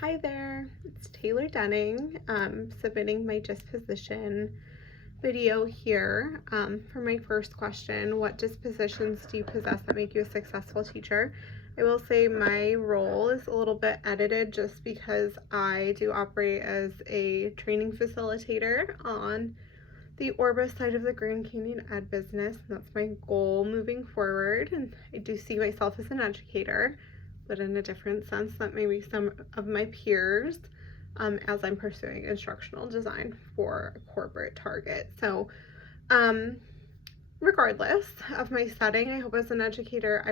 Hi there, it's Taylor Dunning, submitting my disposition video here. For my first question, what dispositions do you possess that make you a successful teacher? I will say my role is a little bit edited just because I do operate as a training facilitator on the Orbis side of the Grand Canyon Ed business, and that's my goal moving forward. And I do see myself as an educator, but in a different sense than maybe some of my peers, as I'm pursuing instructional design for a corporate target. So regardless of my setting, I hope as an educator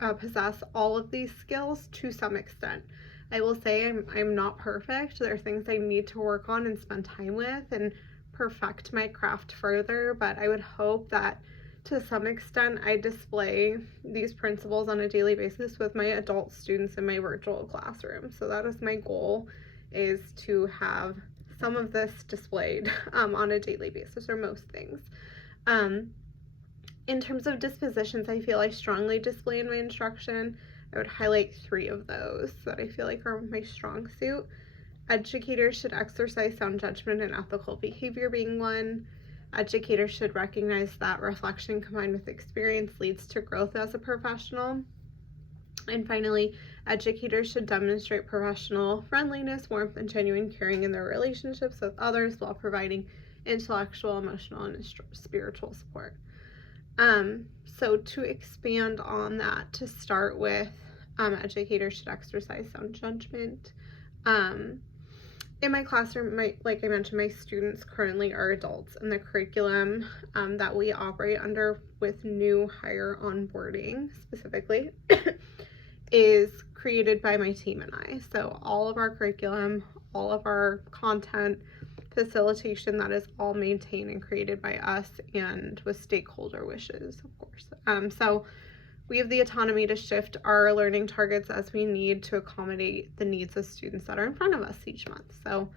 I possess all of these skills to some extent. I will say I'm not perfect. There are things I need to work on and spend time with and perfect my craft further, but I would hope that to some extent I display these principles on a daily basis with my adult students in my virtual classroom. So that is my goal, is to have some of this displayed on a daily basis, or most things. In terms of dispositions, I feel I strongly display in my instruction. I would highlight 3 of those that I feel like are my strong suit. Educators should exercise sound judgment and ethical behavior being one. Educators should recognize that reflection combined with experience leads to growth as a professional. And finally, educators should demonstrate professional friendliness, warmth, and genuine caring in their relationships with others while providing intellectual, emotional, and spiritual support. So to expand on that, to start with, educators should exercise sound judgment. In my classroom, like I mentioned, my students currently are adults, and the curriculum that we operate under with new hire onboarding specifically is created by my team and I. So all of our curriculum, all of our content, facilitation, that is all maintained and created by us and with stakeholder wishes, of course. So we have the autonomy to shift our learning targets as we need to accommodate the needs of students that are in front of us each month. So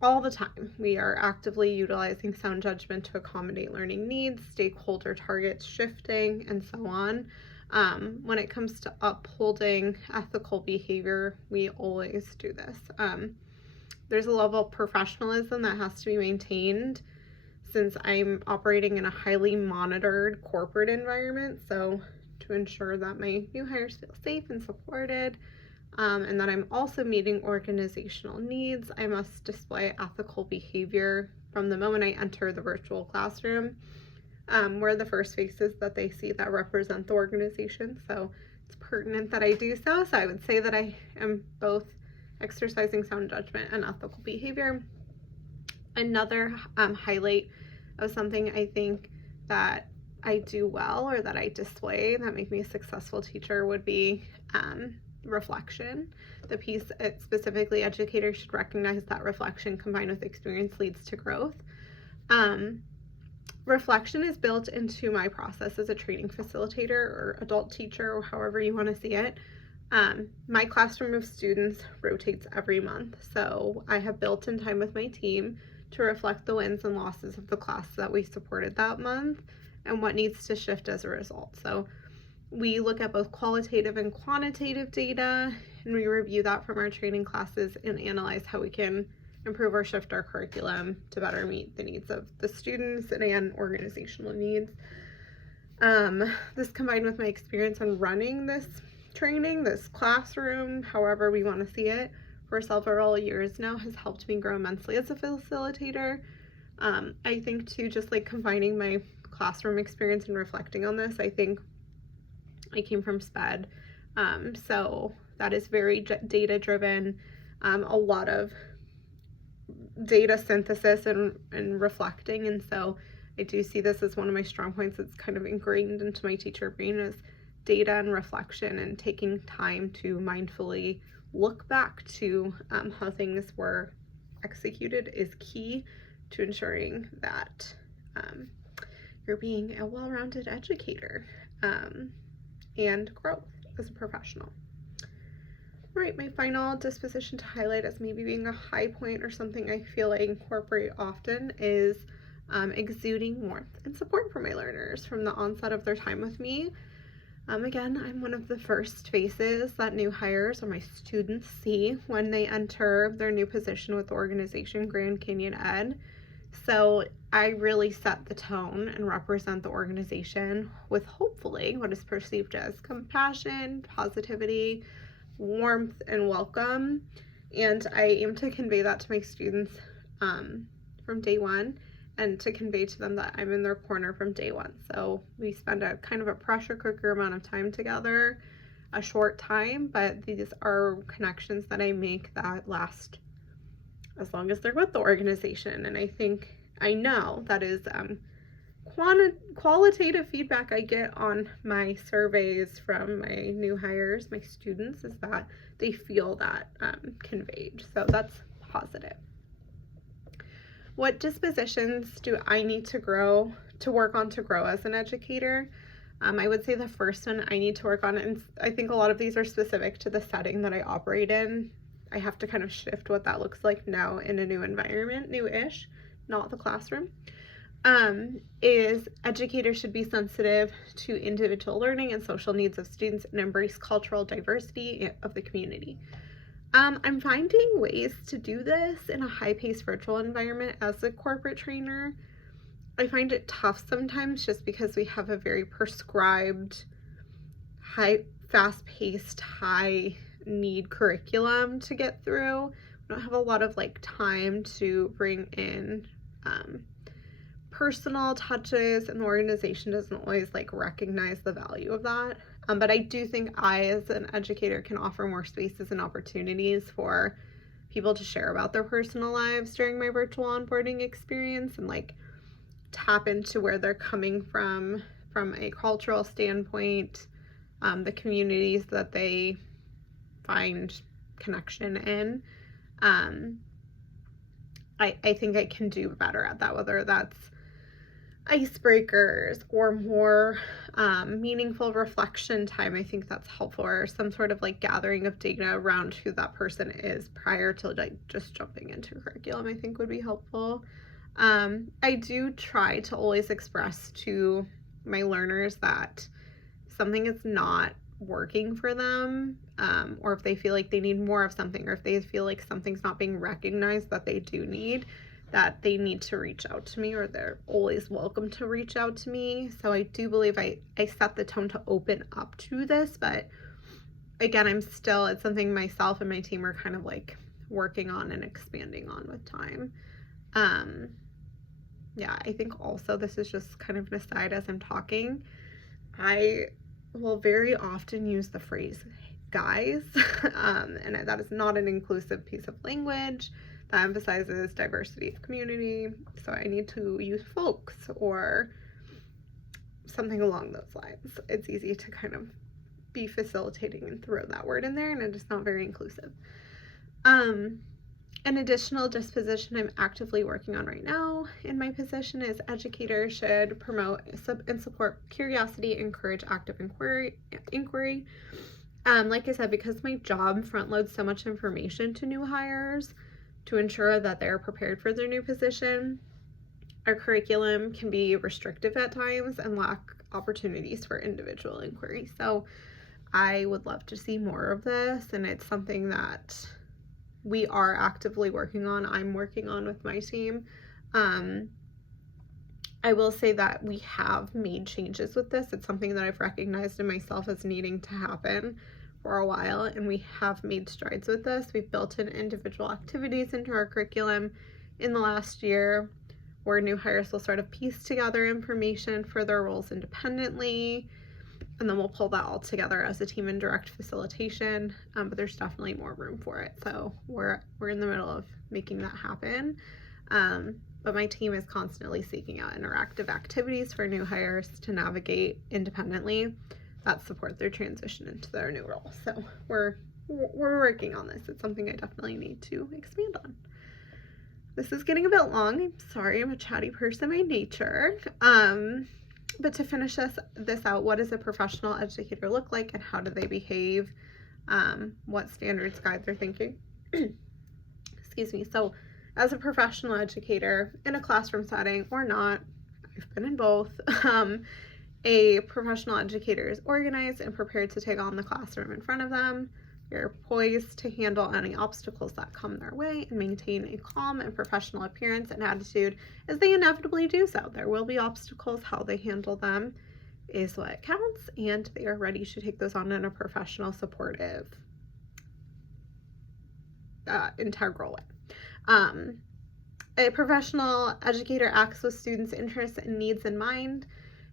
all the time, we are actively utilizing sound judgment to accommodate learning needs, stakeholder targets shifting, and so on. When it comes to upholding ethical behavior, we always do this. There's a level of professionalism that has to be maintained since I'm operating in a highly monitored corporate environment. So to ensure that my new hires feel safe and supported, and that I'm also meeting organizational needs, I must display ethical behavior from the moment I enter the virtual classroom. We're the first faces that they see that represent the organization, so it's pertinent that I do so. So I would say that I am both exercising sound judgment and ethical behavior. Another highlight of something I think that I do well, or that I display that make me a successful teacher, would be reflection. The piece, specifically, educators should recognize that reflection combined with experience leads to growth. Reflection is built into my process as a training facilitator or adult teacher, or however you want to see it. My classroom of students rotates every month, so I have built in time with my team to reflect the wins and losses of the class that we supported that month and what needs to shift as a result. So we look at both qualitative and quantitative data, and we review that from our training classes and analyze how we can improve or shift our curriculum to better meet the needs of the students and organizational needs. This, combined with my experience in running this training, this classroom, however we want to see it, for several years now, has helped me grow immensely as a facilitator. I think too, just like combining my classroom experience and reflecting on this, I think I came from SPED, so that is very data driven, a lot of data synthesis and reflecting, and so I do see this as one of my strong points. It's kind of ingrained into my teacher brain, as data and reflection, and taking time to mindfully look back to how things were executed is key to ensuring that you're being a well-rounded educator and growth as a professional. All right, my final disposition to highlight as maybe being a high point, or something I feel I incorporate often, is exuding warmth and support for my learners from the onset of their time with me. Again, I'm one of the first faces that new hires or my students see when they enter their new position with the organization Grand Canyon Ed. So I really set the tone and represent the organization with hopefully what is perceived as compassion, positivity, warmth, and welcome. And I aim to convey that to my students from day one, and to convey to them that I'm in their corner from day one. So we spend a kind of a pressure cooker amount of time together, a short time, but these are connections that I make that last as long as they're with the organization. And I know that is qualitative feedback I get on my surveys from my new hires, my students, is that they feel that conveyed. So that's positive. What dispositions do I need to work on to grow as an educator? I would say the first one I need to work on, and I think a lot of these are specific to the setting that I operate in. I have to kind of shift what that looks like now in a new environment, new-ish, not the classroom, is educators should be sensitive to individual learning and social needs of students and embrace cultural diversity of the community. I'm finding ways to do this in a high-paced virtual environment as a corporate trainer. I find it tough sometimes just because we have a very prescribed, fast-paced, high-need curriculum to get through. We don't have a lot of time to bring in personal touches, and the organization doesn't always recognize the value of that. But I do think I, as an educator, can offer more spaces and opportunities for people to share about their personal lives during my virtual onboarding experience, and tap into where they're coming from a cultural standpoint, the communities that they find connection in. I think I can do better at that, whether that's icebreakers or more meaningful reflection time. I think that's helpful, or some sort of gathering of data around who that person is prior to just jumping into curriculum, I think would be helpful. I do try to always express to my learners that something is not working for them, or if they feel like they need more of something, or if they feel like something's not being recognized that they do need, that they need to reach out to me, or they're always welcome to reach out to me. So I do believe I set the tone to open up to this, but again, it's something myself and my team are kind of working on and expanding on with time. Yeah, I think also this is just kind of an aside as I'm talking. I will very often use the phrase guys, and that is not an inclusive piece of language that emphasizes diversity of community. So I need to use folks or something along those lines. It's easy to kind of be facilitating and throw that word in there, and it's not very inclusive. An additional disposition I'm actively working on right now in my position is educators should promote and support curiosity, encourage active inquiry. Like I said, because my job front loads so much information to new hires to ensure that they're prepared for their new position, our curriculum can be restrictive at times and lack opportunities for individual inquiry. So I would love to see more of this, and it's something that we are actively working on. I'm working on with my team. I will say that we have made changes with this. It's something that I've recognized in myself as needing to happen for a while, and we have made strides with this. We've built in individual activities into our curriculum in the last year where new hires will sort of piece together information for their roles independently, and then we'll pull that all together as a team in direct facilitation, but there's definitely more room for it. So we're in the middle of making that happen. But my team is constantly seeking out interactive activities for new hires to navigate independently that support their transition into their new role. So we're working on this. It's something I definitely need to expand on. This is getting a bit long. I'm sorry, I'm a chatty person by nature. But to finish this out, what does a professional educator look like, and how do they behave? What standards guide their thinking? Excuse me. So as a professional educator in a classroom setting or not, I've been in both, A professional educator is organized and prepared to take on the classroom in front of them. They're poised to handle any obstacles that come their way and maintain a calm and professional appearance and attitude as they inevitably do so. There will be obstacles. How they handle them is what counts, and they are ready to take those on in a professional, supportive, integral way. A professional educator acts with students' interests and needs in mind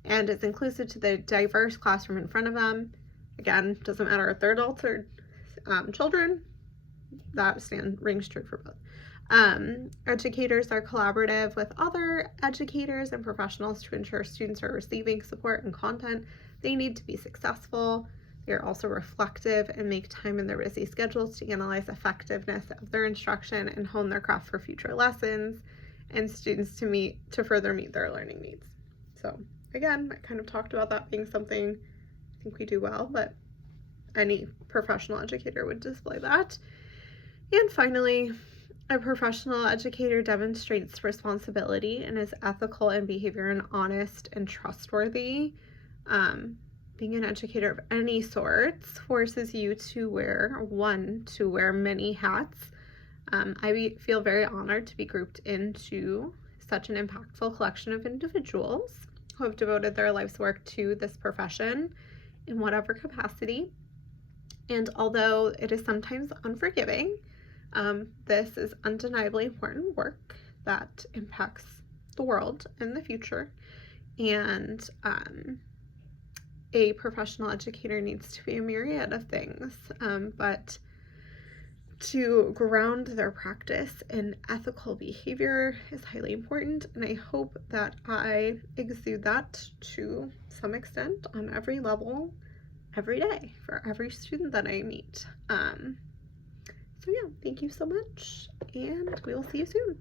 and is inclusive to the diverse classroom in front of them. Again, doesn't matter if they're adults or children, that rings true for both. Educators are collaborative with other educators and professionals to ensure students are receiving support and content they need to be successful. They are also reflective and make time in their busy schedules to analyze effectiveness of their instruction and hone their craft for future lessons and students to further meet their learning needs. So again, I kind of talked about that being something I think we do well, but any professional educator would display that. And finally, a professional educator demonstrates responsibility and is ethical in behavior and honest and trustworthy. Being an educator of any sorts forces you to wear many hats. I feel very honored to be grouped into such an impactful collection of individuals who have devoted their life's work to this profession in whatever capacity. And although it is sometimes unforgiving, this is undeniably important work that impacts the world in the future. And a professional educator needs to be a myriad of things, but to ground their practice in ethical behavior is highly important, and I hope that I exude that to some extent on every level, every day, for every student that I meet. So yeah, thank you so much, and we will see you soon.